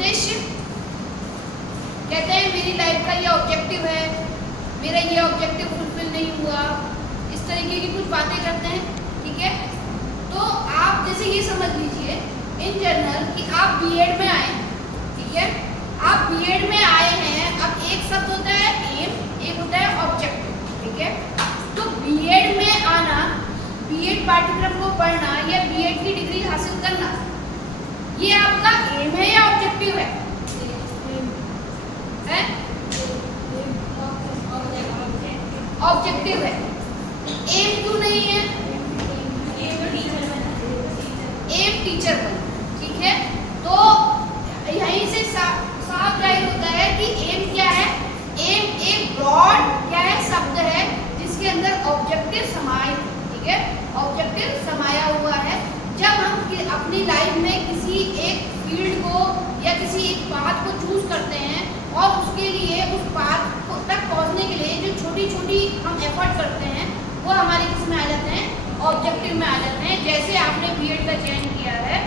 उद्देश्य, कहते हैं मेरी लाइफ का ये ऑब्जेक्टिव है, मेरा ये ऑब्जेक्टिव फुलफिल नहीं हुआ, इस तरीके की कुछ बातें करते हैं। ठीक है, तो आप जैसे ये समझ लीजिए इन जनरल कि आप बीएड में आए। ठीक है, आप बीएड में आए हैं। अब एक शब्द होता है एम, एक होता है ऑब्जेक्टिव। ठीक है, तो बीएड में आना, बीएड पाठ्यक्रम को पढ़ना या बीएड की डिग्री हासिल करना, ये आपका एम है या ऑब्जेक्टिव है? ऑब्जेक्टिव है। एम क्यों नहीं है? एम टीचर बन। ठीक है, तो यहीं से साफ जाहिर होता है कि एम क्या है। एम एक ब्रॉड क्या है, शब्द है जिसके अंदर ऑब्जेक्टिव समाहित। ठीक है, ऑब्जेक्टिव समाया हुआ है। जब हम अपनी लाइफ में किसी एक फील्ड को या किसी एक पाथ को चूज करते हैं और उसके लिए उस पाथ को तक पहुंचने के लिए जो छोटी छोटी हम एफर्ट करते हैं वो हमारे किस में आ जाते हैं, ऑब्जेक्टिव में आ जाते हैं। जैसे आपने बीएड का चयन किया है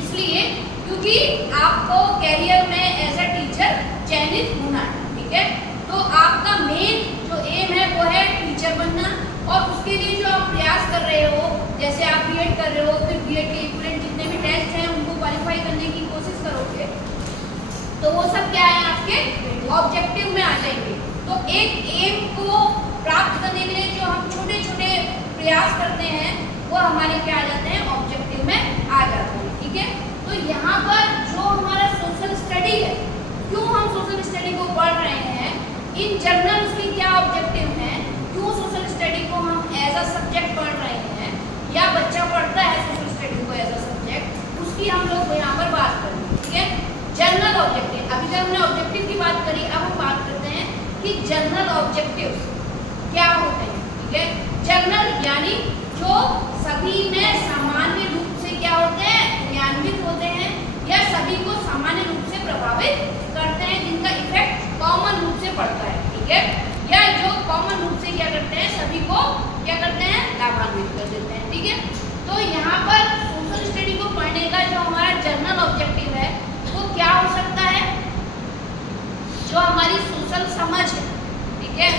इसलिए क्योंकि आपको कैरियर में एज अ टीचर चयनित होना है। ठीक है, तो आपका मेन जो एम है वो है टीचर बनना, और उसके लिए जो आप प्रयास कर रहे हो, जैसे आप बीएड कर रहे हो, फिर बीएड के इक्विवेलेंट जितने भी टेस्ट हैं उनको क्वालिफाई करने की कोशिश करोगे, तो वो सब क्या है आपके ऑब्जेक्टिव में आ जाएंगे। तो एक एम को प्राप्त करने के लिए जो हम छोटे छोटे प्रयास करते हैं वो हमारे क्या आ जाते हैं, ऑब्जेक्टिव में आ जाते हैं। ठीक है, तो यहाँ पर जो हमारा सोशल स्टडी है, क्यों हम सोशल स्टडी को पढ़ रहे हैं, इन जनरल उसकी क्या ऑब्जेक्टिव है, क्यों सोशल स्टडी को हम एज अ सब्जेक्ट पढ़ रहे हैं या बच्चा पढ़ता है सोशल स्टडी को एज अ सब्जेक्ट, उसकी हम लोग यहाँ पर बात करेंगे। ठीक है, जनरल ऑब्जेक्टिव। अभी जब हमने ऑब्जेक्टिव की बात करी, अब हम बात करते हैं कि जनरल ऑब्जेक्टिव्स क्या होते हैं। ठीक है, जनरल यानी जो सभी में सामान्य रूप से क्या होते हैं, क्रियान्वित होते हैं या सभी को सामान्य रूप से प्रभावित करते हैं, जिनका इफेक्ट कॉमन रूप से पड़ता है। ठीक है, या जो कॉमन रूप से क्या करते हैं, सभी को क्या करते हैं, लाभान्वित कर देते हैं। ठीक है, तो यहाँ पर सोशल स्टडी को पढ़ने का जो हमारा जनरल ऑब्जेक्टिव है वो क्या हो सकता है, जो हमारी सोशल समझ है। ठीक है,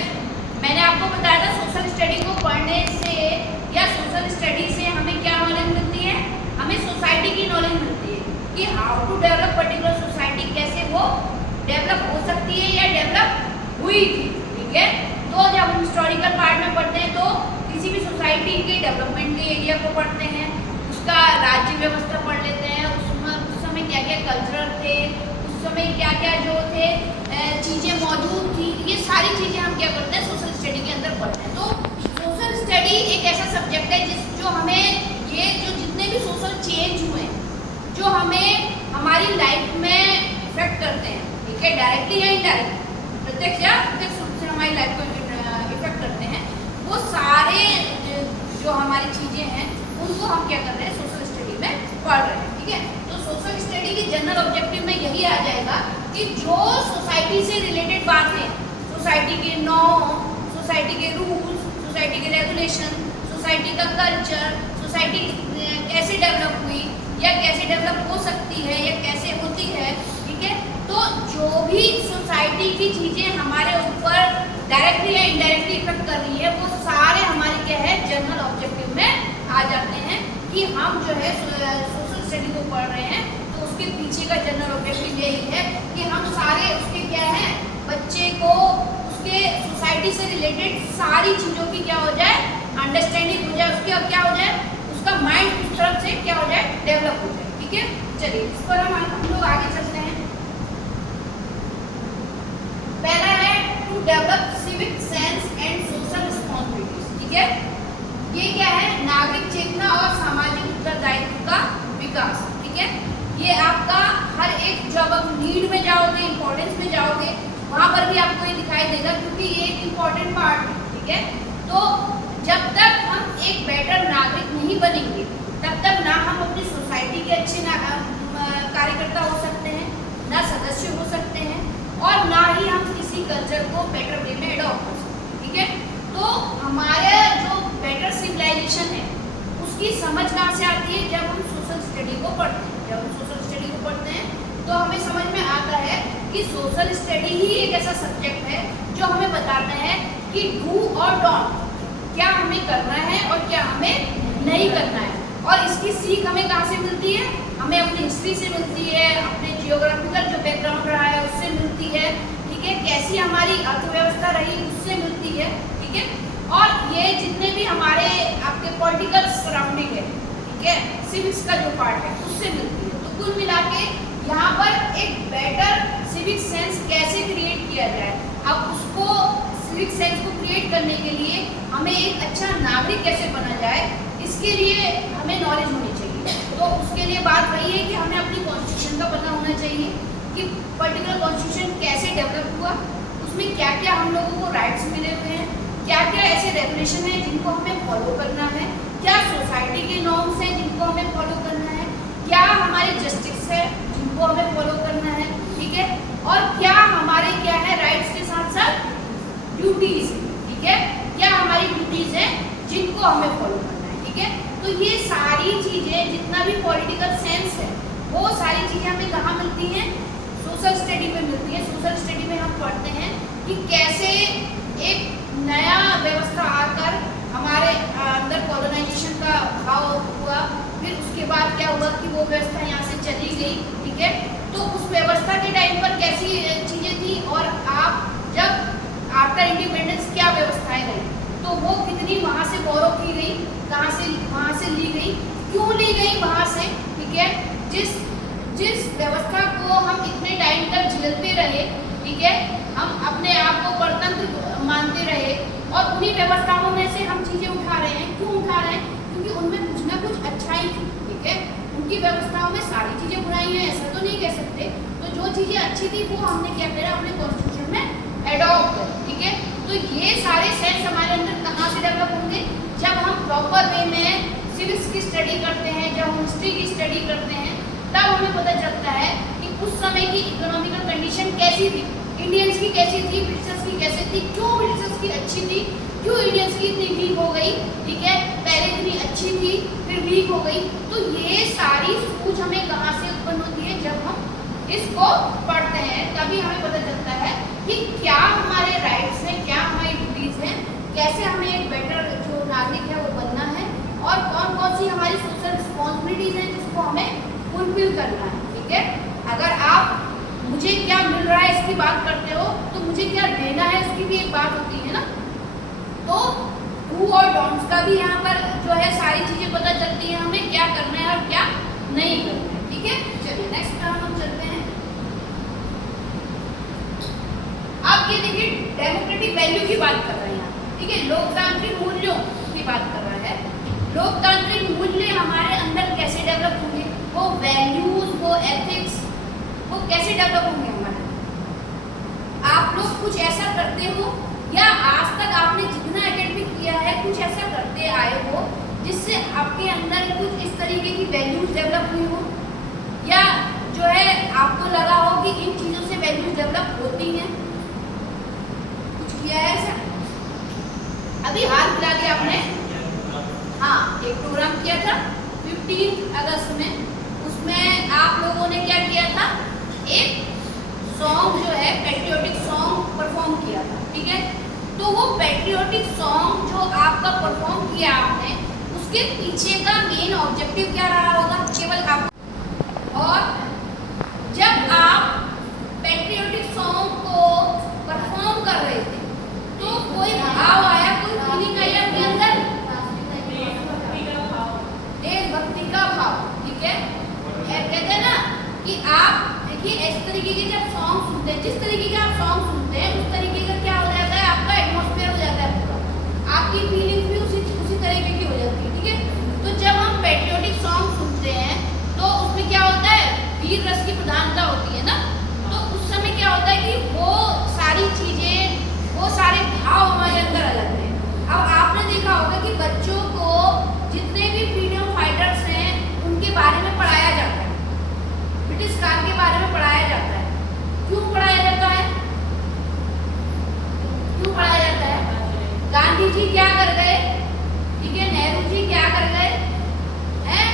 मैंने आपको बताया था सोशल स्टडी को पढ़ने से या सोशल स्टडी से हमें क्या नॉलेज मिलती है, हमें सोसाइटी की नॉलेज मिलती है कि how to develop particular society, कैसे वो डेवलप हो सकती है या डेवलप हुई थी। ठीक है, तो जब हम हिस्टोरिकल पार्ट में पढ़ते हैं तो किसी भी सोसाइटी के डेवलपमेंट के एरिया को पढ़ते हैं, उसका राज्य व्यवस्था पढ़ लेते हैं, उस समय क्या क्या कल्चरल थे, उस समय क्या क्या जो थे चीज़ें मौजूद थी, ये सारी चीज़ें हम क्या करते हैं, सोशल स्टडी के अंदर पढ़ते हैं। तो सोशल स्टडी एक ऐसा सब्जेक्ट है जो हमें ये जो जितने भी सोशल चेंज हुए हैं, जो हमें हमारी लाइफ में इफेक्ट करते हैं, ठीक है, डायरेक्टली या इनडायरेक्टली, प्रत्यक्ष या प्रत्यक्ष रूप से हमारी लाइफ को इफेक्ट करते हैं, वो सारे जो हमारी चीज़ें हैं उनको हम क्या कर रहे हैं, सोशल स्टडी में पढ़ रहे हैं। ठीक है, तो सोशल स्टडी की जनरल ऑब्जेक्टिव में यही आ जाएगा कि जो सोसाइटी से रिलेटेड बातें, सोसाइटी के नॉर्म, सोसाइटी के रूल्स, सोसाइटी के रेगुलेशन, सोसाइटी का कल्चर, सोसाइटी कैसे डेवलप हुई या कैसे डेवलप हो सकती है या कैसे होती है। ठीक है, तो जो भी सोसाइटी की चीज़ें हमारे ऊपर डायरेक्टली या इनडायरेक्टली इफेक्ट कर रही है वो सारे हमारे क्या है, जनरल ऑब्जेक्टिव में आ जाते हैं कि हम जो है सोशल स्टडी को पढ़ रहे हैं तो उसके पीछे का जनरल ऑब्जेक्टिव यही है कि हम सारे उसके क्या है, बच्चे को उसके सोसाइटी से रिलेटेड सारी चीज़ों की क्या हो जाए, अंडरस्टैंडिंग हो जाए, उसकी अब क्या हो जाए, उसका माइंड उस तरफ से क्या हो जाए, डेवलप हो जाए। ठीक है, चलिए इस पर हम लोग आगे चलते हैं। पहला है to develop civic sense and social responsibilities. ठीक है, ये क्या है, नागरिक चेतना और सामाजिक उत्तरदायित्व का विकास। ठीक है, ये आपका हर एक जब आप नीड में जाओगे, इंपॉर्टेंस में जाओगे, वहाँ पर भी आपको ये दिखाई देगा क्योंकि ये एक इम्पॉर्टेंट पार्ट है। ठीक है, तो जब तक हम एक बेटर नागरिक नहीं बनेंगे तब तक ना हम अपनी सोसाइटी के अच्छे कार्यकर्ता हो सकते हैं, ना सदस्य हो सकते हैं, और ना ही हम किसी कल्चर को बेटर वे में एडॉप्ट कर सकते हैं। ठीक है, तो हमारे जो बेटर सिविलाइजेशन है उसकी समझ कहाँ से आती है, जब हम सोशल स्टडी को पढ़ते हैं। जब हम सोशल स्टडी को पढ़ते हैं तो हमें समझ में आता है कि सोशल स्टडी ही एक ऐसा सब्जेक्ट है जो हमें बताता है कि डू और डोंट, क्या हमें करना है और क्या हमें नहीं करना है। और इसकी सीख हमें कहाँ से मिलती है? हमें अपनी हिस्ट्री से मिलती है, अपने जियोग्राफिकल जो बैकग्राउंड रहा है उससे मिलती है, ठीक है, कैसी हमारी अर्थव्यवस्था रही उससे मिलती है, ठीक है, और ये जितने भी हमारे आपके पॉलिटिकल सराउंडिंग है, ठीक है, सिविक्स का जो पार्ट है उससे मिलती है। तो कुल मिला के यहाँ पर एक बेटर सिविक सेंस कैसे क्रिएट किया जाए, अब उसको सिविक सेंस को क्रिएट करने के लिए हमें एक अच्छा नागरिक कैसे बना जाए, इसके लिए हमें नॉलेज होनी चाहिए। तो उसके लिए बात वही है कि हमें अपनी कॉन्स्टिट्यूशन का पता होना चाहिए कि पर्टिकुलर कॉन्स्टिट्यूशन कैसे डेवलप हुआ, उसमें क्या क्या हम लोगों को राइट्स मिले हुए हैं, क्या क्या ऐसे रेगुलेशन है जिनको हमें फॉलो करना है, क्या सोसाइटी के नॉर्म्स हैं जिनको हमें फॉलो करना है, क्या हमारे जस्टिस है जिनको हमें फॉलो करना है, ठीक है, और क्या हमारे क्या है राइट्स के साथ साथ ड्यूटीज, ठीक है, क्या हमारी ड्यूटीज हैं जिनको हमें फॉलो करना है, ठीक है। तो ये सारी चीजें जितना भी पॉलिटिकल सेंस है वो सारी चीजें हमें कहाँ मिलती हैं? सोशल स्टडी में मिलती है। सोशल स्टडी में हम पढ़ते हैं कि कैसे एक नया व्यवस्था आकर हमारे अंदर कॉलोनाइजेशन का भाव हुआ, फिर उसके बाद क्या हुआ कि वो व्यवस्था यहाँ से चली गई, ठीक है। तो उस व्यवस्था के टाइम पर कैसी चीज़ें थी और आप जब आफ्टर इंडिपेंडेंस क्या व्यवस्थाएं रही, तो वो कितनी वहाँ से बोरो की गई, कहाँ से वहाँ से ली गई, क्यों ली गई वहाँ से, ठीक है। जिस व्यवस्था को हम इतने टाइम तक झेलते रहे, ठीक है, हम अपने आप को गणतंत्र मानते रहे और उन्हीं व्यवस्थाओं में से हम चीज़ें उठा रहे हैं। क्यों उठा रहे हैं? क्योंकि उनमें कुछ ना कुछ अच्छाई थी, ठीक है। उनकी व्यवस्थाओं में सारी चीज़ें बुराई हैं ऐसा तो नहीं कह सकते। तो जो चीज़ें अच्छी थी वो हमने क्या करा, अपने कॉन्स्टिट्यूशन में एडॉप्ट कर, ठीक है। तो ये सारे सेंस हमारे अंदर कहाँ से डेवलप होंगे? जब हम प्रॉपर वे में सिविक्स की स्टडी करते हैं, जब हम हिस्ट्री की स्टडी करते हैं, तब हमें पता चलता है कि उस समय की इकोनॉमिकल कंडीशन कैसी थी, इंडियंस की कैसी थी, ब्रिटिशर्स की कैसी थी, क्यों ब्रिटिशर्स की अच्छी थी, क्यों इंडियंस की इतनी वीक हो गई, ठीक है, पहले इतनी अच्छी थी फिर वीक हो गई। तो ये सारी सूझ हमें कहाँ से उत्पन्न होती है? जब हम इसको पढ़ते हैं तभी हमें पता चलता है कि क्या हमारे राइट्स हैं, क्या हमारी ड्यूटीज हैं, कैसे हमें एक बेटर जो नागरिक है वो बनना है और कौन कौन सी हमारी सोशल रिस्पॉन्सिबिलिटीज हैं जिसको हमें फुलफिल करना है, ठीक है। अगर आप मुझे क्या मिल रहा है इसकी बात करते हो तो मुझे क्या देना है इसकी भी एक बात होती है ना। तो डू और डोंट्स का भी यहाँ पर जो है सारी चीजें पता चलती है हमें क्या करना है और क्या नहीं करना है, ठीक है। चलिए नेक्स्ट टर्म हम चलते हैं। अब ये देखिए डेमोक्रेटिक वैल्यू की बात कर रहे हैं यहाँ, ठीक है, लोकतांत्रिक मूल्यों की बात कर रहा है। लोकतांत्रिक मूल्य हमारे अंदर कैसे डेवलप होंगे? वो वैल्यूज, वो एथिक्स, वो कैसे डेवलप होंगे हमारे? आप लोग कुछ ऐसा करते हो या आज तक आपने जितना एकेडमिक किया है कुछ ऐसा करते आए हो जिससे आपके अंदर कुछ इस तरीके की वैल्यूज डेवलप हुई हो, या जो है आपको लगा हो कि इन चीज़ों से वैल्यूज डेवलप होती हैं? कुछ किया है ऐसा? अभी हाल फिलहाल ही आपने एक प्रोग्राम किया था 15 अगस्त में, उसमें आप लोगों ने क्या किया था, एक सॉन्ग जो है पैट्रियोटिक सॉन्ग परफॉर्म किया था, ठीक है। तो वो पैट्रियोटिक सॉन्ग जो आपका परफॉर्म किया आपने, उसके पीछे का मेन ऑब्जेक्टिव क्या रहा होगा? केवल आप, और जब आप पैट्रियोटिक सॉन्ग को परफॉर्म कर रहे थे तो कोई भाव आया, कोई फीलिंग आई आपके अंदर? देशभक्ति का भाव, ठीक है। कहते हैं ना कि आप देखिए इस तरीके के जब सॉन्ग सुनते हैं, जिस तरीके के आप सॉन्ग सुनते हैं उस तरीके का क्या हो जाता है, आपका एटमॉस्फेयर हो जाता है पूरा, आपकी फीलिंग भी उसी तरीके की हो जाती है, ठीक है। तो जब हम पैट्रियोटिक सॉन्ग सुनते हैं तो उसमें क्या होता है, वीर रस की प्रधानता होती है ना। तो उस समय क्या होता है कि वो सारी चीजें, वो सारे भाव हमारे अंदर आ जाते हैं। अब आपने देखा होगा कि बच्चों को जितने भी फ्रीडम फाइटर्स हैं उनके बारे में पढ़ाया जाता है, ब्रिटिश काल के बारे में पढ़ाया जाता है। क्यों पढ़ाया जाता है? क्यों पढ़ाया जाता है? गांधी जी क्या कर गए, ठीक है, नेहरू जी क्या कर गए हैं,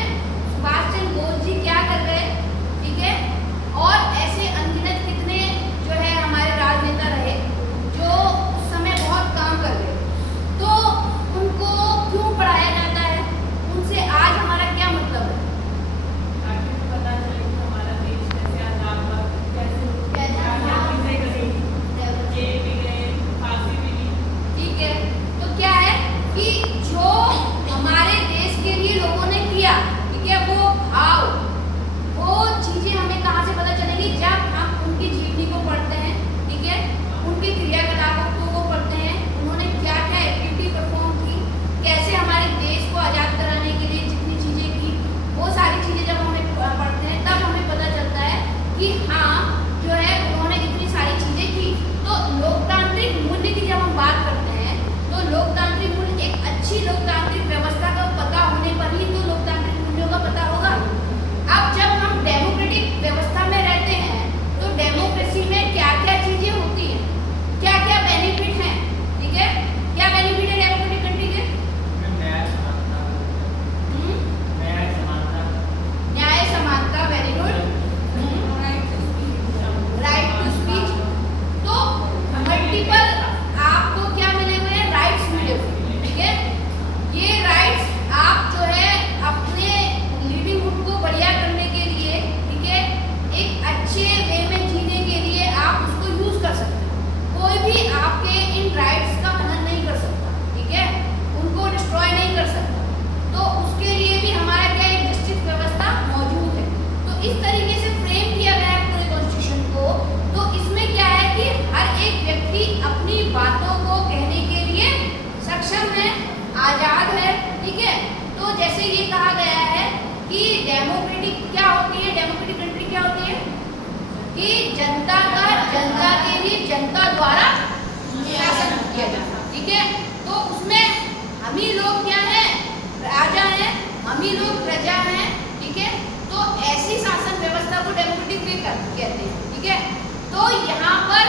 सुभाष चंद्र बोस जी क्या कर गए, ठीक है, और इस तरीके से फ्रेम किया गया है पूरे कॉन्स्टिट्यूशन को, तो इसमें क्या है कि हर एक व्यक्ति अपनी बातों को कहने के लिए सक्षम है, आजाद है, ठीक है। तो जैसे ये कहा गया है कि डेमोक्रेटिक क्या होती है, डेमोक्रेटिक कंट्री क्या होती है कि जनता का जनता के लिए जनता द्वारा शासन किया जाता है, ठीक है। तो उसमें हम ही लोग क्या है, राजा हैं, हम ही लोग प्रजा हैं, ठीक है। तो ऐसी शासन व्यवस्था को डेमोक्रेटिक भी कहते हैं, ठीक है। तो यहाँ पर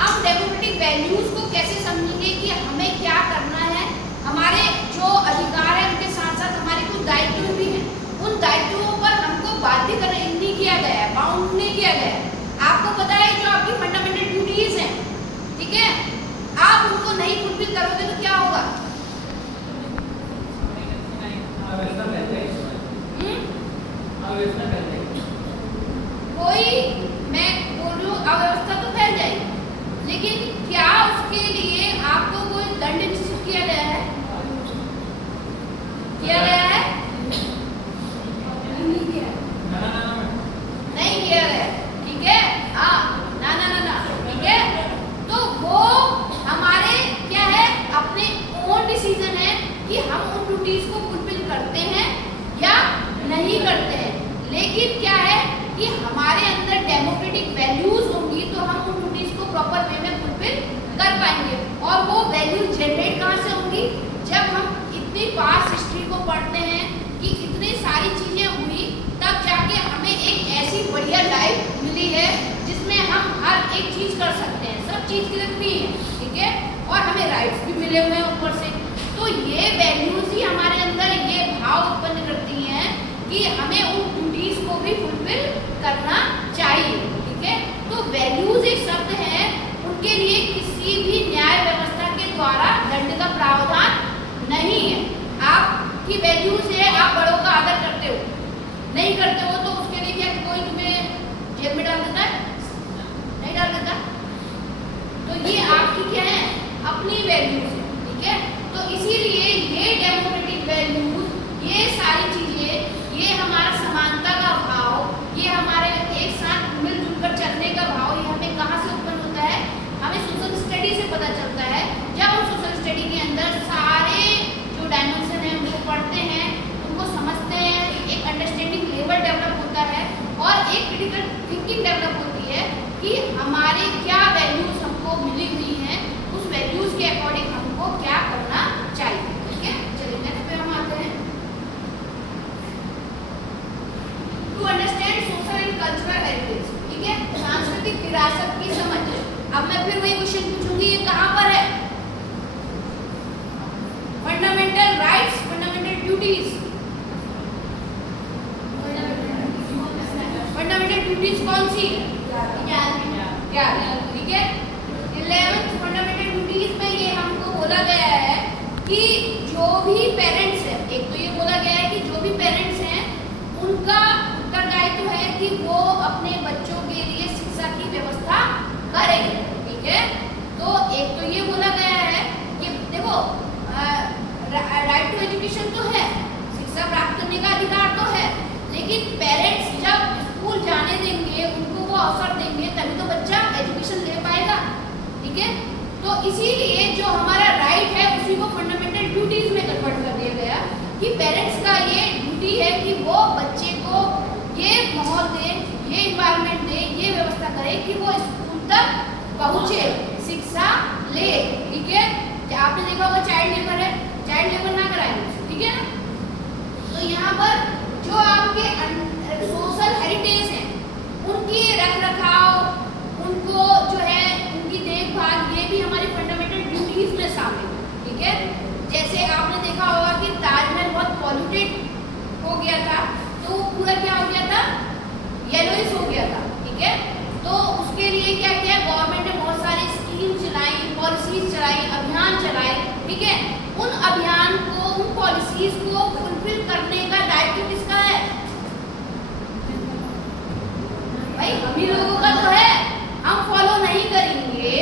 हम डेमोक्रेटिक वैल्यूज को कैसे समझेंगे कि हमें क्या करना है, हमारे जो अधिकार है उनके साथ साथ हमारे कुछ दायित्व भी हैं, उन दायित्वों पर हमको बाध्य नहीं किया गया है, बाउंड नहीं किया गया है। आपको पता है जो आपकी फंडामेंटल ड्यूटीज हैं, ठीक है, आप उनको नहीं फुलफिल करोगे तो क्या होगा? कोई मैं बोल रही हूँ अव्यवस्था तो फैल जाएगी, लेकिन क्या उसके लिए आपको कोई दंड निश्चित किया गया है? किया गया है? नहीं किया गया, ठीक है। ना, ठीक है। तो वो हमारे क्या है, अपने ओन डिसीजन है कि हम उन ड्यूटीज को फुलफिल करते हैं या नहीं करते हैं। लेकिन क्या है कि हमारे अंदर डेमोक्रेटिक वैल्यूज होंगी तो हम उन ड्यूटीज को प्रॉपर वे में फुलफिल कर पाएंगे। और वो वैल्यूज जनरेट कहाँ से होंगी? जब हम इतनी पास्ट हिस्ट्री को पढ़ते हैं कि इतनी सारी चीजें हुई, तब जाके हमें एक ऐसी बढ़िया लाइफ मिली है जिसमें हम हर एक चीज कर सकते हैं, सब चीज की भी है, ठीक है। और हमें राइट्स भी मिले हुए हैं ऊपर से। तो ये वैल्यूज ही हमारे अंदर ये भाव उत्पन्न करती हैं कि हमें उन ड्यूटीज को भी फुलफिल करना चाहिए, ठीक है। तो वैल्यूज एक शब्द है, उनके लिए किसी भी न्याय व्यवस्था के द्वारा दंड का प्रावधान नहीं है। आपकी वैल्यूज है, आप बड़ों का आदर करते हो, नहीं करते हो तो उसके लिए क्या कोई तुम्हें जेल में डाल देता है? नहीं डाल देता। तो ये आपकी क्या है, अपनी वैल्यूज है, ठीक है। तो इसीलिए ये डेमोक्रेटिक वैल्यूज, ये सारी चीजें, ये हमारा समानता का भाव, ये हमारे एक साथ मिलजुल कर चलने का भाव, ये हमें कहाँ से उत्पन्न होता है? हमें सोशल स्टडी से पता चलता है। जब हम सोशल स्टडी के अंदर सारे जो डायमेंशन है उनको पढ़ते हैं, उनको समझते हैं, एक अंडरस्टैंडिंग लेवल डेवलप होता है और एक क्रिटिकल थिंकिंग डेवलप होती है कि हमारे क्या वैल्यूज हमको मिली हुई हैं, उस वैल्यूज के अकॉर्डिंग हमको क्या करना चाहिए, ठीक है। चलिए नेक्स्ट पे हम आते हैं। To understand social and cultural heritage, ठीक है, सांस्कृतिक विरासत की समझ। अब मैं फिर वही क्वेश्चन पूछूंगी, ये कहाँ पर है? Fundamental rights, fundamental duties, fundamental duties कौन सी? 11, ठीक है। 11th फंडामेंटल ड्यूटीज में ये हमको बोला गया है कि जो भी पेरेंट्स हैं, एक तो ये बोला गया है कि जो भी पेरेंट्स हैं उनका उत्तरदायित्व है कि वो अपने बच्चों के लिए शिक्षा की व्यवस्था करेंगे, ठीक है। तो एक तो ये बोला गया है कि देखो राइट टू एजुकेशन तो है, शिक्षा प्राप्त करने का अधिकार तो है, लेकिन पेरेंट्स जब स्कूल जाने देंगे, उनको वो अवसर देंगे, तभी तो बच्चा एजुकेशन ले पाएगा, ठीक है। तो इसीलिए जो हमारा राइट है उसी को फंडामेंटल ड्यूटीज में कन्वर्ट कर दिया गया कि पेरेंट्स का ये ड्यूटी है कि वो बच्चे को ये माहौल दे, ये इन्वायरमेंट दे, ये व्यवस्था करे कि वो स्कूल तक पहुँचे, शिक्षा ले, ठीक है। आपने देखा होगा चाइल्ड लेबर है, चाइल्ड लेबर ना कराएंगे, ठीक है ना। तो यहाँ पर जो आपके सोशल हेरिटेज है, उनकी रख रखाव, उनको जो है उनकी देखभाल, ये भी हमारी फंडामेंटल ड्यूटीज में शामिल है, ठीक है। जैसे आपने देखा होगा कि ताजमहल बहुत पॉल्यूटेड हो गया था, तो वो पूरा क्या हो गया था, येलोइश हो गया था, ठीक है। तो उसके लिए क्या किया, गवर्नमेंट ने बहुत सारी स्कीम चलाई, पॉलिसीज चलाई, अभियान चलाए, ठीक है। उन अभियान को, उन पॉलिसीज को फुलफिल करने का दायित्व किसका है? भाई हम ही लोगों का तो है। हम फॉलो नहीं करेंगे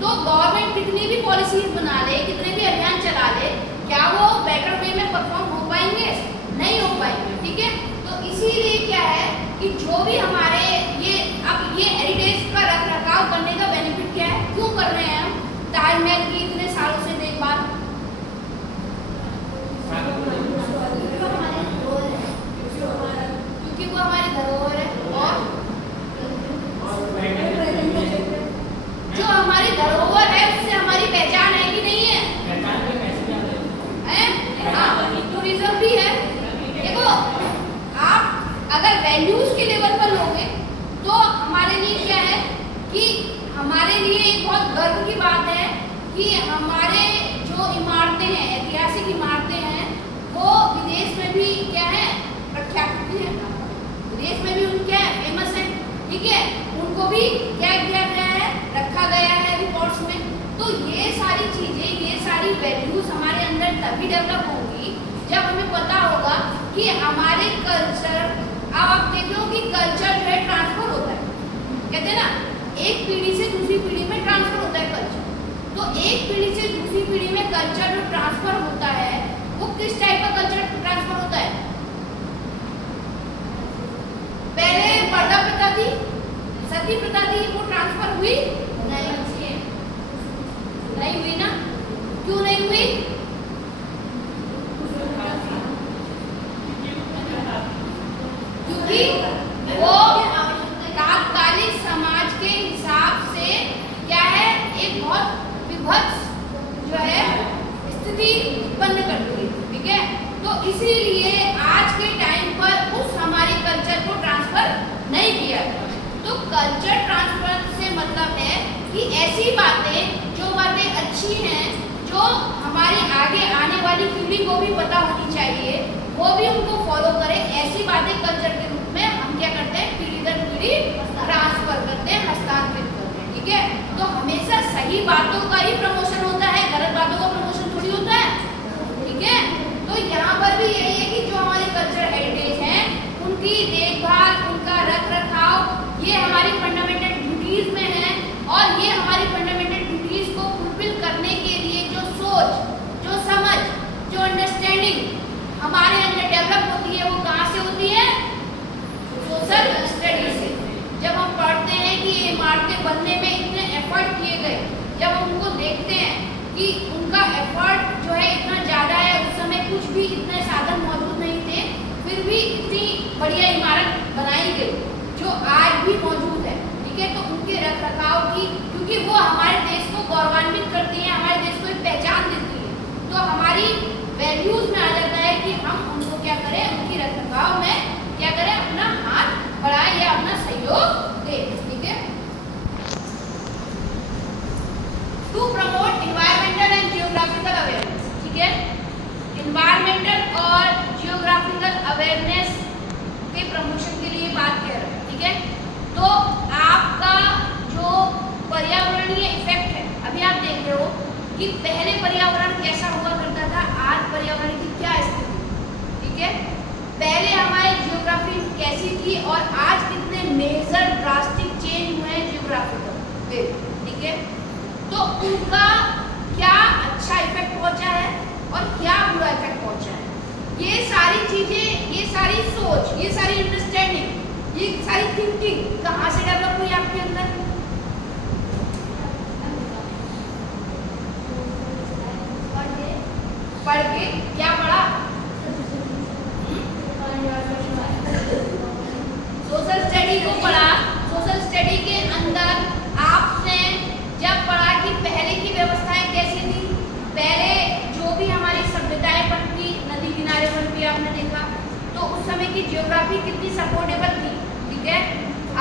तो गवर्नमेंट कितनी भी पॉलिसीज बना ले, कितने भी अभियान चला ले, क्या वो बेटर वे में परफॉर्म हो पाएंगे? नहीं हो पाएंगे, ठीक है। तो इसीलिए क्या है कि जो भी हमारे ये हेरिटेज का रख रखाव करने का बेनिफिट क्या है, क्यों कर रहे हैं हम ताजमहल की इतने सालों से देखभाल? क्योंकि वो हमारी धरोहर है, और जो हमारी धरोहर है उससे हमारी पहचान है कि नहीं है? टूरिज्म भी है। देखो, आप अगर वैल्यूज के लेवल पर लोगे तो हमारे लिए क्या है कि हमारे लिए एक बहुत गर्व की बात है कि हमारे जो इमारतें हैं, ऐतिहासिक इमारतें हैं, वो विदेश में भी क्या है, प्रख्यात हैं। विदेश में भी उन क्या है, फेमस है। ठीक है, उनको भी क्या किया गया है, रखा गया है रिकॉर्ड्स में। तो ये सारी चीजें, ये सारी वैल्यूज हमारे अंदर तभी डेवलप होंगी जब हमें पता होगा कि हमारे कल्चर, अब आप देख लो कि कल्चर जो है ट्रांसफर होता है, कहते हैं ना, एक पीढ़ी से दूसरी पीढ़ी में ट्रांसफर होता है कल्चर। तो एक पीढ़ी से दूसरी पीढ़ी में कल्चर जो ट्रांसफर होता है वो किस टाइप का कल्चर ट्रांसफर होता है? पहले पर्दा प्रथा थी, सती प्रथा थी, वो ट्रांसफर हुई नहीं हुई ना? क्यों नहीं हुई? क्योंकि वो तात्कालिक समाज के हिसाब से क्या है, एक बहुत विभत्स जो है स्थिति उत्पन्न करती है। ठीक है, तो इसीलिए आज के टाइम पर उस हमारे कल्चर को ट्रांसफर नहीं किया गया। तो कल्चर ट्रांसफर से मतलब है कि ऐसी बातें, जो बातें अच्छी हैं, जो हमारी आगे आने वाली पीढ़ी को भी पता होनी चाहिए, वो भी उनको फॉलो करें, ऐसी बातें कल्चर के रूप में हम क्या करते हैं, पीढ़ी दर पीढ़ी ट्रांसफर करते हैं, हस्तांतरित करते हैं। ठीक है, तो हमेशा सही बातों का ही प्रमोशन होता है, गलत बातों का प्रमोशन थोड़ी होता है। ठीक है, तो यहाँ पर भी यही है कि जो हमारे कल्चर हेरिटेज हैं उनकी देखभाल, उनका रख रखाव, ये हमारी फंडामेंटल ड्यूटीज में है। और ये हमारी फंडामेंटल ड्यूटीज को फुलफिल करने के लिए जो सोच, जो समझ, जो अंडरस्टैंडिंग हमारे अंदर डेवलप होती है, वो कहाँ से होती है? सोशल स्टडी से। जब हम पढ़ते हैं कि ये इमारतें बनने में इतने एफर्ट किए गए, जब हम उनको देखते हैं कि उनका एफर्ट जो है इतना ज़्यादा है, उस समय कुछ भी इतने साधन मौजूद नहीं थे, फिर भी इतनी बढ़िया इमारत बनाई गई जो आज भी मौजूद है। ठीक है, तो उनके रख रखाव की, क्योंकि वो हमारे देश को गौरवान्वित करती हैं, हमारे देश को एक पहचान देती है, तो हमारी वैल्यूज में आ जाता है कि हम उनको क्या करें, उनकी रख रखाव में क्या करें, अपना हाथ बढ़ाएं या अपना सहयोग दें। ठीक है, to promote environmental and geographical awareness. ठीक है, इन्वायरमेंटल और जियोग्राफिकल अवेयरनेस के प्रमोशन के लिए बात कर रहे हैं। ठीक है, तो आपका जो पर्यावरणीय इफेक्ट है, अभी आप देख रहे हो कि पहले पर्यावरण कैसा हुआ करता था, आज पर्यावरण की क्या स्थिति। ठीक है, पहले हमारी जियोग्राफी कैसी थी और आज कितने मेजर ड्रास्टिक चेंज हुए हैं जियोग्राफिकल। ठीक है, तो उनका क्या अच्छा इफेक्ट पहुंचा है और क्या बुरा इफेक्ट पहुंचा है, ये सारी चीजें, ये सारी सोच, ये सारी अंडरस्टैंडिंग, ये सारी थिंकिंग कहाँ से डेवलप हुई आपके अंदर? पढ़ के। क्या पढ़ा? सोशल स्टडी को पढ़ा। सोशल स्टडी के अंदर आपने जब पढ़ा कि पहले की व्यवस्थाएं कैसी थी, पहले जो भी हमारी सभ्यताएं बनती, नदी किनारे बनती, आपने देखा, तो उस समय की जियोग्राफी कितनी सपोर्टेबल थी। ठीक है,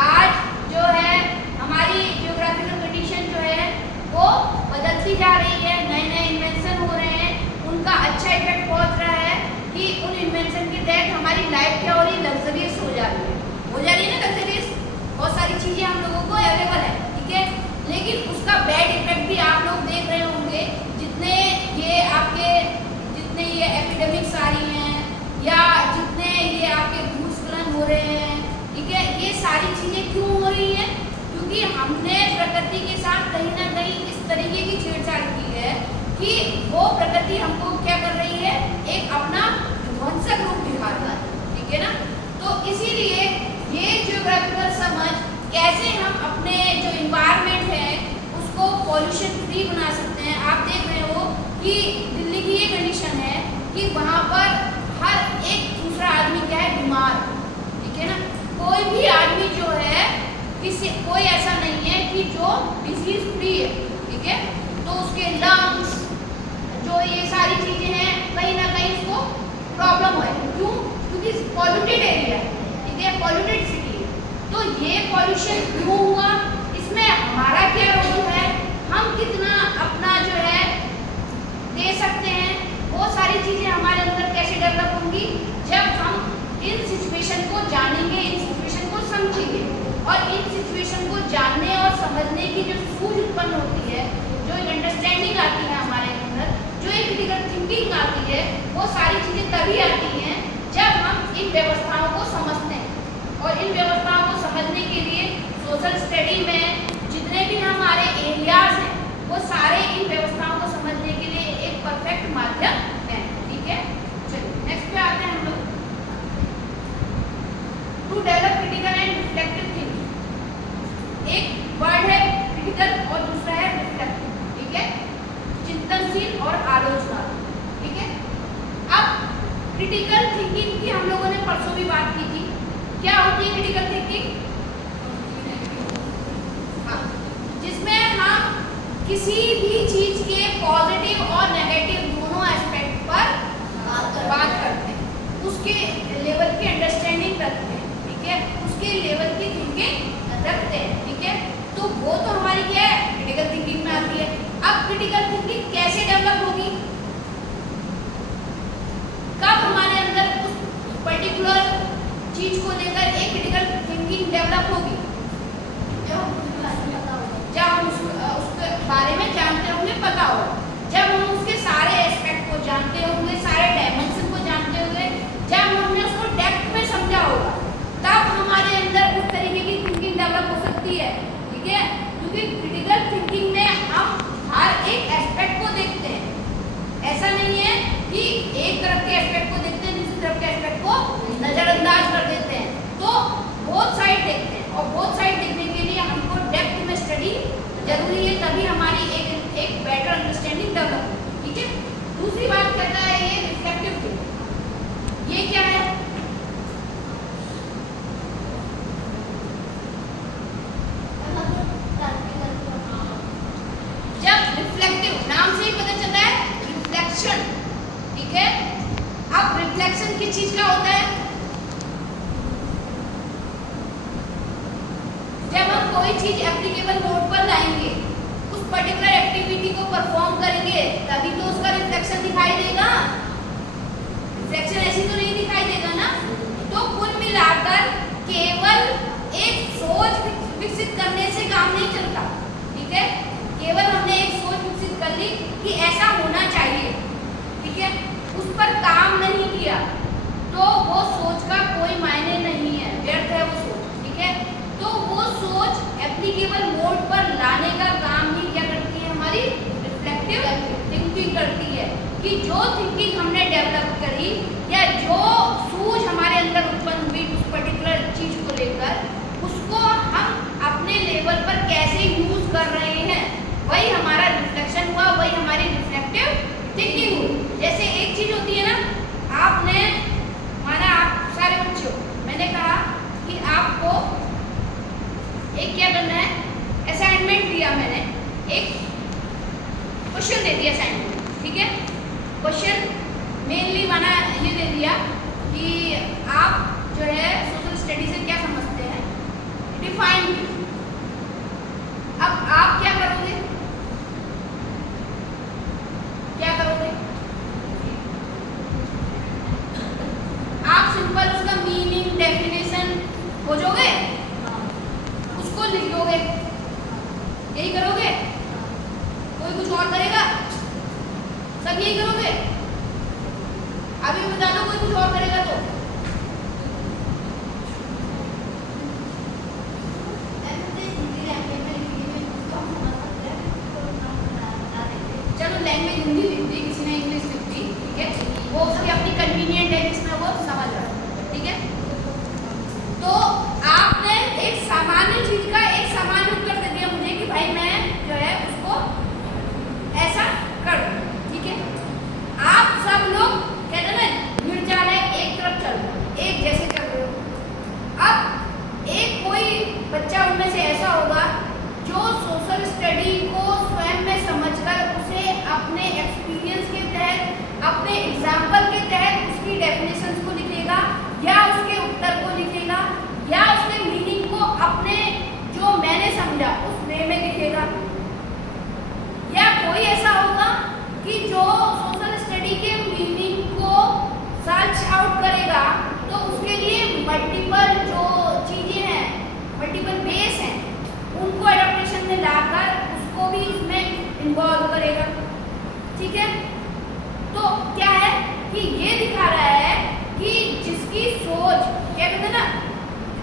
आज जो है हमारी जियोग्राफिकल कंडीशन जो है वो बदलती जा रही है, नए नए इन्वेंशन हो रहे हैं, उनका अच्छा इफेक्ट पहुंच रहा है कि उन इन्वेंशन के तहत हमारी लाइफ क्या हो रही है, लग्जरियस हो जा रही है ना, लग्जरियस, बहुत सारी चीज़ें हम लोगों को अवेलेबल है। ठीक है, लेकिन उसका बैड इफेक्ट भी आप लोग देख रहे होंगे, जितने ये एपिडेमिक्स आ रही हैं या जितने ये आपके भूस्खलन हो रहे हैं। ठीक है, ये सारी चीज़ें क्यों हो रही हैं? क्योंकि हमने प्रकृति के साथ कहीं ना कहीं इस तरीके की छेड़छाड़ की है कि वो प्रकृति हमको क्या कर रही है, एक अपना ध्वंसक रूप दिखा रहा है। ठीक है ना, तो इसीलिए ये कैसे हम अपने जो इन्वायरमेंट है उसको पॉल्यूशन फ्री बना सकते हैं। आप देख रहे हो कि दिल्ली की ये कंडीशन है कि वहाँ पर हर एक दूसरा आदमी क्या है, बीमार, ठीक है ना। कोई भी आदमी जो है कोई ऐसा नहीं है कि जो डिसीज फ्री है, ठीक है। तो उसके लंग्स जो ये सारी चीजें हैं कहीं ना कहीं उसको प्रॉब्लम है। क्यों? क्योंकि पॉल्यूटेड एरिया है, ठीक है, पॉल्यूटेड सिटी है। तो ये पॉल्यूशन क्यों हुआ, इसमें हमारा क्या रोल है, हम कितना अपना जो है दे सकते हैं, वो सारी चीजें हमारे अंदर कैसे डेवलप होंगी जब हम इन सिचुएशन को जानेंगे, इन सिचुएशन को समझेंगे। और इन सिचुएशन को जानने और समझने की जो सूझ उत्पन्न होती है, जो एक अंडरस्टैंडिंग आती है हमारे अंदर, जो एक क्रिटिकल थिंकिंग आती है, वो सारी चीजें तभी आती हैं जब हम इन व्यवस्थाओं को समझते हैं। और इन व्यवस्थाओं को समझने के लिए सोशल स्टडी में जितने भी हमारे एरियाज हैं वो सारे इन व्यवस्थाओं को समझने के लिए एक परफेक्ट माध्यम है, ठीक है। चलिए नेक्स्ट पे आते हैं हम लोग। To develop critical and reflective thinking, एक वर्ड है क्रिटिकल और दूसरा है रिफ्लेक्टिव, ठीक है, चिंतनशील और आलोचनात्मक, ठीक है। अब क्रिटिकल थिंकिंग की हम लोगों ने परसों भी बात की थी। क्या होती है क्रिटिकल थिंकिंग? हाँ, जिसमें हम किसी भी चीज के पॉजिटिव और नेगेटिव दोनों एस्पेक्ट पर बात करते हैं, उसके लेवल की अंडरस्टैंडिंग रखते हैं, ठीक है, उसके लेवल की थिंकिंग रखते हैं, ठीक है। तो वो तो हमारी क्या है, क्रिटिकल थिंकिंग में आती है। अब क्रिटिकल थिंकिंग कैसे डेवलप होगी, कब हमारे अंदर उस पर्टिकुलर चीज को लेकर एक क्रिटिकल थिंकिंग डेवलप होगी, जब हम उसके बारे में जानते होंगे, पता होगा, जब हम उसके सारे एस्पेक्ट को जानते होंगे, सारे डायमेंशन को जानते होंगे, जब हमने उसको डेप्थ में समझा होगा, तब हमारे अंदर उस तरीके की थिंकिंग डेवलप हो सकती है, ठीक है। क्योंकि क्रिटिकल थिंकिंग में हम हर एक एस्पेक्ट को देखते हैं। ऐसा नहीं है कि एक तरफ के एस्पेक्ट को देखते हैं, दूसरी तरफ के एस्पेक्ट को नजरअंदाज कर देते हैं। तो बोथ साइड देखते हैं, और बोथ साइड देखने के लिए हमको डेप्थ में स्टडी जरूरी है, तभी हमारी एक बेटर अंडरस्टैंडिंग डेवलप हो, ठीक है। दूसरी बात कहता है ये रिफ्लेक्टिव थिंकिंग, ये क्या है, जब रिफ्लेक्टिव नाम से ही पता चलता है रिफ्लेक्शन, ठीक है। अब रिफ्लेक्शन किस चीज का होता है, जब हम कोई चीज एप्लीकेबल मोड पर लाएंगे, उस पर्टिकुलर एक्टिविटी को परफॉर्म करेंगे, तभी तो उसका रिफ्लेक्शन दिखाई देगा। रिफ्लेक्शन ऐसी तो नहीं दिखाई देगा ना। तो कुल मिलाकर केवल एक सोच विकसित करने से काम नहीं चलता, ठीक है। केवल हमने एक सोच विकसित कर ली कि ऐसा होना चाहिए, ठीक है, उस पर काम नहीं किया तो वो सोच का कोई मायने नहीं है, व्यर्थ है वो सोच, ठीक है। तो वो सोच एप्लीकेबल मोड पर लाने का काम ही क्या करती है, हमारी रिफ्लेक्टिव थिंकिंग करती है। कि जो थिंकिंग हमने डेवलप करी या जो सूझ हमारे अंदर उत्पन्न हुई उस पर्टिकुलर चीज को लेकर, उसको हम अपने लेवल पर कैसे यूज कर रहे हैं, वही हमारा रिफ्लेक्शन हुआ, वही हमारी रिफ्लेक्टिव थिंकिंग हुई। जैसे एक चीज होती है ना, आपने माना, आप सारे बच्चे हो, मैंने कहा कि आपको एक क्या करना है, असाइनमेंट दिया, मैंने एक क्वेश्चन दे दिया असाइनमेंट, ठीक है। क्वेश्चन मेनली माना ये दे दिया कि आप जो है सोशल स्टडी से क्या समझते हैं, डिफाइन कीजिए। अब आप क्या करोगे, क्या करोगे, आप सिंपल उसका मीनिंग डेफिनेशन खोजोगे, उसको लिख दोगे, यही करोगे, कोई कुछ और करेगा, सब यही करोगे। अभी बता दो कोई कुछ और करेगा तो चलो लैंग्वेज हिंदी लिख दी, किसी ने इंग्लिश लिख दी, ठीक है, वो उसकी अपनी कन्वीनियंट है जिसमें वो समझ रहा है, ठीक है। तो आपने एक सामान्य चीज का एक सामान्य उत्तर दे दिया मुझे कि भाई मैं जो है उसको ऐसा कर दूं, ठीक है। आप सब लोग कहते हैं ना भीड़ चाल है, एक तरफ चल रहे हो, एक जैसे चल रहे हो। अब एक कोई बच्चा उनमें से ऐसा होगा जो सोशल स्टडी को स्वयं में समझकर उसे अपने एक्सपीरियंस के तहत, अपने एग्जाम्पल के तहत उसकी डेफिनेशंस को लिखेगा या उसके उत्तर को लिखेगा या उसके मीनिंग को अपने जो मैंने समझा उस वे में लिखेगा। या कोई ऐसा होगा कि जो सोशल स्टडी के मीनिंग को सर्च आउट करेगा, तो उसके लिए मल्टीपल जो चीज़ें हैं, मल्टीपल बेस हैं, उनको एडेप्टेशन में लाकर उसको भी उसमें इन्वॉल्व करेगा, ठीक है। तो क्या है कि ये दिखा रहा है कि जिसकी सोच, क्या कहते हैं ना,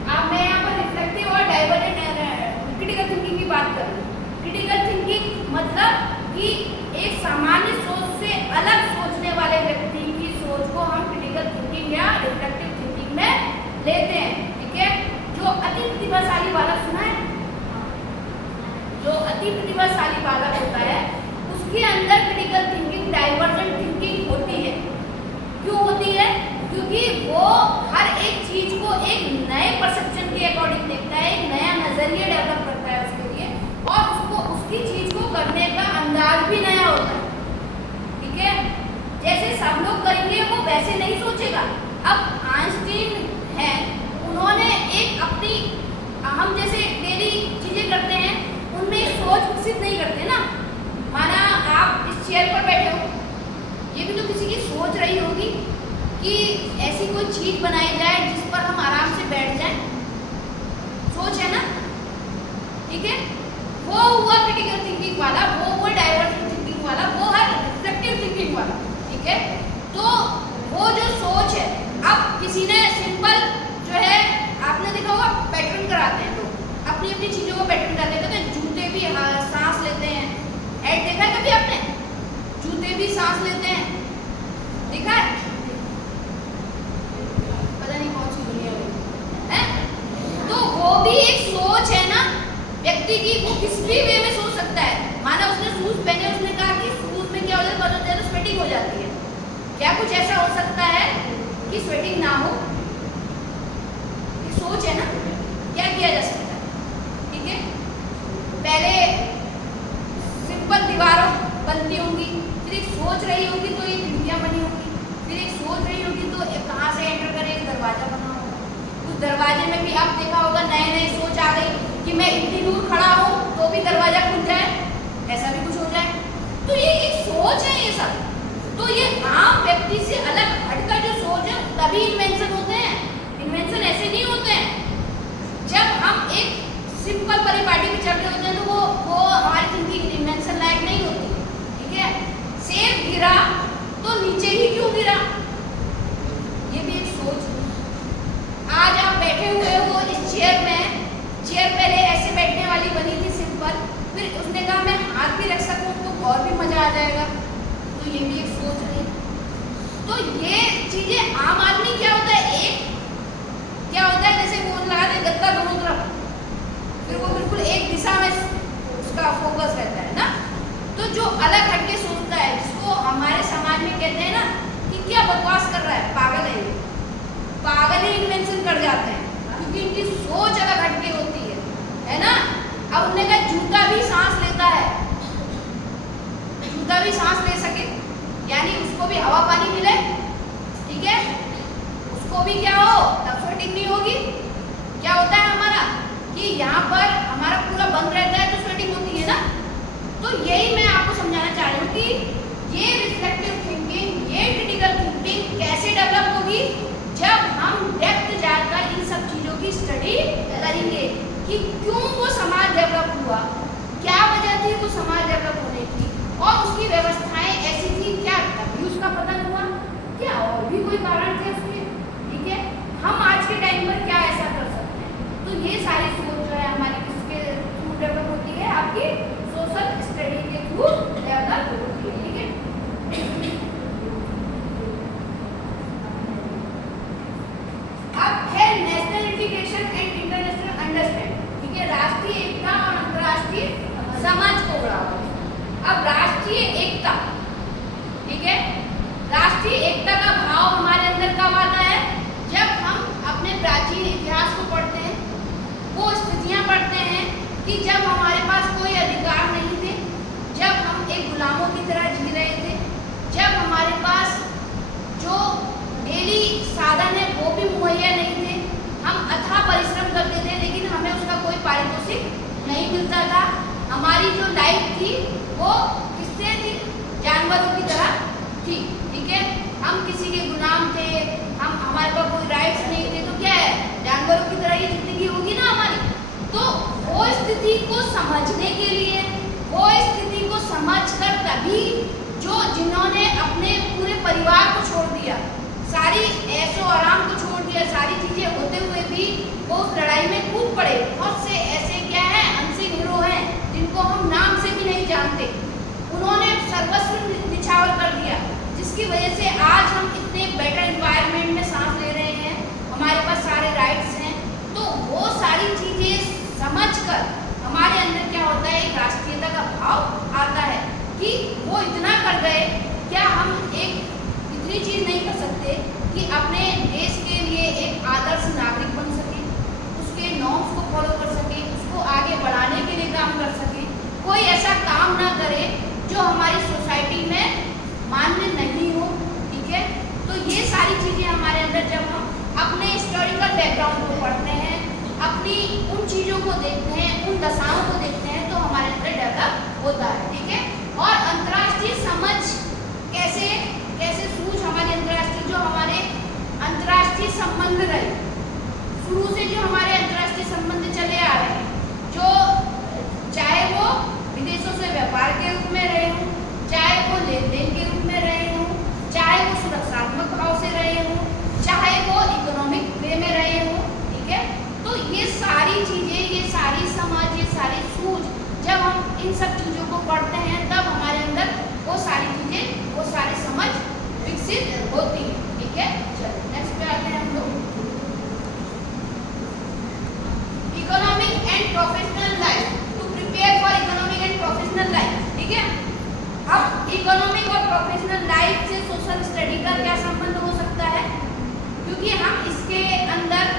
अब मैं यहाँ पर रिफ्लेक्टिव और डाइवर्जेंट क्रिटिकल थिंकिंग की बात कर रही हूँ। क्रिटिकल थिंकिंग मतलब कि एक सामान्य सोच से अलग सोचने वाले व्यक्ति की सोच को हम क्रिटिकल थिंकिंग या रिफ्लेक्टिव थिंकिंग में लेते हैं, ठीक है। जो अति प्रतिभाशाली बालक सुना है, जो अति प्रतिभाशाली बालक होता है उसके अंदर क्रिटिकल थिंकिंग, डाइवर्जेंट थिंकिंग होती है। क्यों होती है? क्योंकि वो हर एक चीज को एक नए परसेप्शन के अकॉर्डिंग देखता है, एक नया नजरिया डेवलप करता है उसके लिए, और उसको उसकी चीज को करने का अंदाज भी नया होता है, ठीक है। जैसे सब लोग करेंगे वो वैसे नहीं सोचेगा। अब आइंस्टीन है, उन्होंने एक अपनी, हम जैसे डेली चीजें करते हैं उनमें सोच विकसित नहीं करते ना। माना आप इस चेयर पर बैठे हो, ये भी तो किसी की सोच रही होगी कि ऐसी कोई चीज बनाई जाए जिस पर हम आराम से बैठ जाएं, सोच है ना, ठीक है। वो हुआ क्रिटिकल थिंकिंग वाला, वो हुआ डाइवर्जेंट थिंकिंग वाला, वो है रिफ्लेक्टिव थिंकिंग वाला, ठीक है। तो वो जो सोच है, अब किसी ने सिंपल जो है, आपने देखा होगा पैटर्न कराते हैं लोग, अपनी अपनी चीजों को पैटर्न कराते हैं, तो जूते भी सांस लेते हैं, ऐड देखा है कभी आपने? जूते भी सांस लेते हैं, देखा है? पता नहीं कौन सी दुनिया में है। तो वो भी एक सोच है ना व्यक्ति की, वो किस भी वे में सोच सकता है। माना उसने शूज पहने, उसने कहा कि शूज में क्या हो जाता है, तो स्वेटिंग हो जाती है। क्या कुछ ऐसा हो सकता है कि स्वेटिंग ना हो? ये सोच है ना, क्या किया जा सकता है, ठीक है। पहले सिंपल दीवारों बनती होंगी, फिर एक सोच रही होगी तो ये खिड़कियाँ बनी होंगी, फिर एक सोच रही होगी तो कहाँ से एंटर करें, एक दरवाजा बना होगा। उस दरवाजे में भी आप देखा होगा नए नए सोच आ गई कि मैं इतनी दूर खड़ा हूँ तो भी दरवाजा खुल जाए, ऐसा भी कुछ हो जाए। तो ये एक सोच है ये सब। तो ये आम व्यक्ति से अलग हटकर जो सोच है, तभी इन्वेंशन होते हैं। इन्वेंशन ऐसे नहीं होते हैं। जब हम एक सिंपल परिपाटी में चल रहे होते हैं तो वो हमारी थिंकिंग इन्वेंशन लायक नहीं होती, ठीक है। सेब गिरा तो नीचे ही क्यों गिरा, ये भी एक सोच है। आज आप बैठे हुए हो इस चेयर में, चेयर पहले ऐसे बैठने वाली बनी थी सिंपल, फिर उसने कहा मैं हाथ भी रख सकूं तो और भी मजा आ जाएगा, तो ये भी एक सोच है। तो ये चीजें आम आदमी क्या होता है, एक क्या होता है जैसे वो लगाते गत्ता दोनों तरफ, फिर वो बिल्कुल एक दिशा में उसका फोकस रहता है ना। तो जो अलग हटके सोचता है, जिसको हमारे समाज में कहते हैं ना कि क्या बकवास कर रहा है, पागल है, पागल ही इन्वेंशन कर जाते हैं, क्योंकि इनकी सोच अलग हटके होती है ना। अब उन्होंने कहा जूता भी सांस लेता है, जूता भी सांस ले सके, यानी उसको भी हवा पानी मिले, ठीक है, उसको भी क्या हो, तब स्वेटिंग नहीं होगी। क्या होता है हमारा कि यहाँ पर हमारा पूरा बंद रहता है तो स्वेटिंग होती है ना। तो यही मैं आपको समझाना चाह रही हूँ कि ये रिफ्लेक्टिव थिंकिंग, ये क्रिटिकल थिंकिंग कैसे डेवलप होगी, जब हम डेप्थ जाकर इन सब चीज़ों की स्टडी करेंगे कि क्यों वो समाज डेवलप हुआ, क्या वजह थी वो समाज डेवलप होने की, और उसकी व्यवस्थाएं ऐसी थी, क्या तभी उसका पतन हुआ, क्या और भी कोई कारण थे उसके, ठीक है। हम आज के टाइम पर क्या ऐसा कर सकते हैं। तो ये सारी सोच जो है हमारी किसके थ्रू डेवलप होती है, आपकी सोशल स्टडी के थ्रू डेवलप होती है, ठीक है। अब है नेशनलिटी कि जब हमारे पास कोई अधिकार नहीं थे, जब हम एक गुलामों की तरह जी रहे थे, जब हमारे पास जो डेली साधन है वो भी मुहैया नहीं थे, हम अथाह परिश्रम करते थे लेकिन हमें उसका कोई पारितोषिक नहीं मिलता था। हमारी जो लाइफ थी वो किससे थी? जानवरों की तरह थी, ठीक है। हम किसी के गुलाम थे, हमारे पास कोई राइट्स नहीं थे, तो क्या है, जानवरों की तरह ये जिंदगी होगी ना हमारी। तो वो स्थिति को समझने के लिए, वो स्थिति को समझकर तभी जो जिन्होंने अपने पूरे परिवार को छोड़ दिया, सारी ऐशो आराम को छोड़ दिया, सारी चीजें होते हुए भी वो उस लड़ाई में कूद पड़े। बहुत से ऐसे क्या है, अनसीन हीरो हैं जिनको हम नाम से भी नहीं जानते, उन्होंने सर्वस्व निछावर कर दिया, जिसकी वजह से आज हम इतने बेटर एनवायरनमेंट में सांस ले रहे हैं, हमारे पास सारे राइट्स हैं। तो वो सारी चीजें समझकर हमारे अंदर क्या होता है, एक राष्ट्रीयता का भाव आता है कि वो इतना कर गए, क्या हम एक इतनी चीज नहीं कर सकते कि अपने देश के लिए एक आदर्श नागरिक बन सके, उसके नॉर्म्स को फॉलो कर सके, उसको आगे बढ़ाने के लिए काम कर सके, कोई ऐसा काम ना करे जो हमारी सोसाइटी में मान्य नहीं हो, ठीक है। तो ये सारी चीजें हमारे अंदर, जब हम अपने हिस्टोरिकल बैकग्राउंड को पढ़ते हैं, अपनी उन चीजों को देखते हैं, उन दशाओं को देखते हैं, तो हमारे अंदर डेवलप होता है, ठीक है। और अंतर्राष्ट्रीय समझ कैसे कैसे सूझ हमारे अंतर्राष्ट्रीय, जो हमारे अंतर्राष्ट्रीय संबंध रहे शुरू से, जो हमारे अंतर्राष्ट्रीय संबंध चले आ रहे हैं, जो चाहे वो विदेशों से व्यापार के रूप में रहे हों, चाहे वो लेन देन के रूप में रहे हों, चाहे वो सुरक्षात्मक भाव से रहे हों, चाहे वो इकोनॉमिक वे में रहे हों, ठीक है। तो ये सारी चीजें, ये सारी समझ, ये सारी सूझ, जब हम इन सब चीजों को पढ़ते हैं तब हमारे अंदर वो सारी चीजें, वो सारी समझ विकसित होती है, ठीक है। चलो नेक्स्ट पे आते हैं हम लोग, economic and professional life, to prepare for economic and professional life, ठीक है। अब इकोनॉमिक और प्रोफेशनल लाइफ से सोशल स्टडी का क्या संबंध हो सकता है, क्योंकि हम इसके अंदर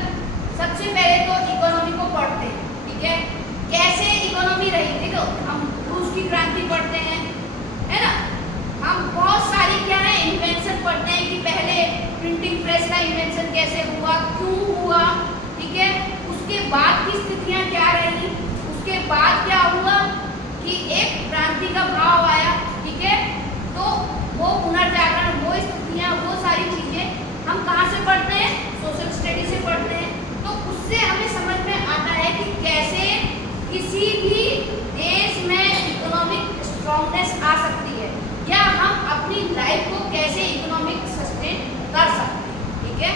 सबसे पहले तो इकोनॉमी को पढ़ते हैं, ठीक है। कैसे इकोनॉमी रही, देखो हम रूस की क्रांति पढ़ते हैं, है ना, हम बहुत सारी क्या है इन्वेंशन पढ़ते हैं कि पहले प्रिंटिंग प्रेस का इन्वेंशन कैसे हुआ, क्यों हुआ, ठीक है। उसके बाद की स्थितियां क्या रही, उसके बाद क्या हुआ कि एक क्रांति का भाव आया, ठीक है। तो वो पुनर्जागरण, वो स्थितियां, वो सारी चीजें हम कहाँ से पढ़ते हैं, सोशल स्टडी से पढ़ते हैं। तो उससे हमें समझ में आता है कि कैसे किसी भी देश में इकोनॉमिक स्ट्रॉन्गनेस आ सकती है, या हम अपनी लाइफ को कैसे इकोनॉमिक सस्टेन कर सकते हैं, ठीक है।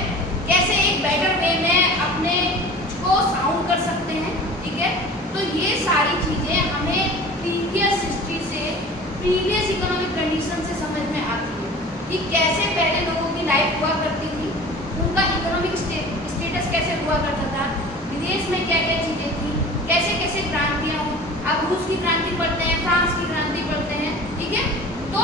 कैसे एक बेटर वे में अपने को साउंड कर सकते हैं, ठीक है। तो ये सारी चीजें हमें प्रीवियस हिस्ट्री से, प्रीवियस इकोनॉमिक कंडीशन से समझ में आती है कि कैसे पहले लोगों की लाइफ हुआ करती थी, उनका इकोनॉमिक स्टेटस कैसे हुआ करता था, विदेश में क्या क्या चीजें थी, कैसे कैसे क्रांतियां हुई। अब रूस की क्रांति पढ़ते हैं, फ्रांस की क्रांति पढ़ते हैं, ठीक है। तो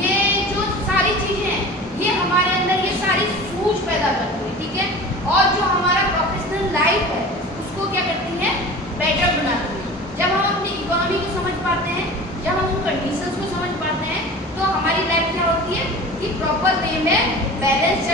ये जो सारी चीजें हैं, ये हमारे अंदर ये सारी सूझ पैदा करती है, ठीक है। और जो हमारा प्रोफेशनल लाइफ है उसको क्या करती है, बेटर बनाती है। जब हम अपनी इकोनॉमी को समझ पाते हैं, जब हम उन कंडीशंस को समझ पाते हैं, तो हमारी लाइफ क्या होती है कि प्रॉपर वे में बैलेंस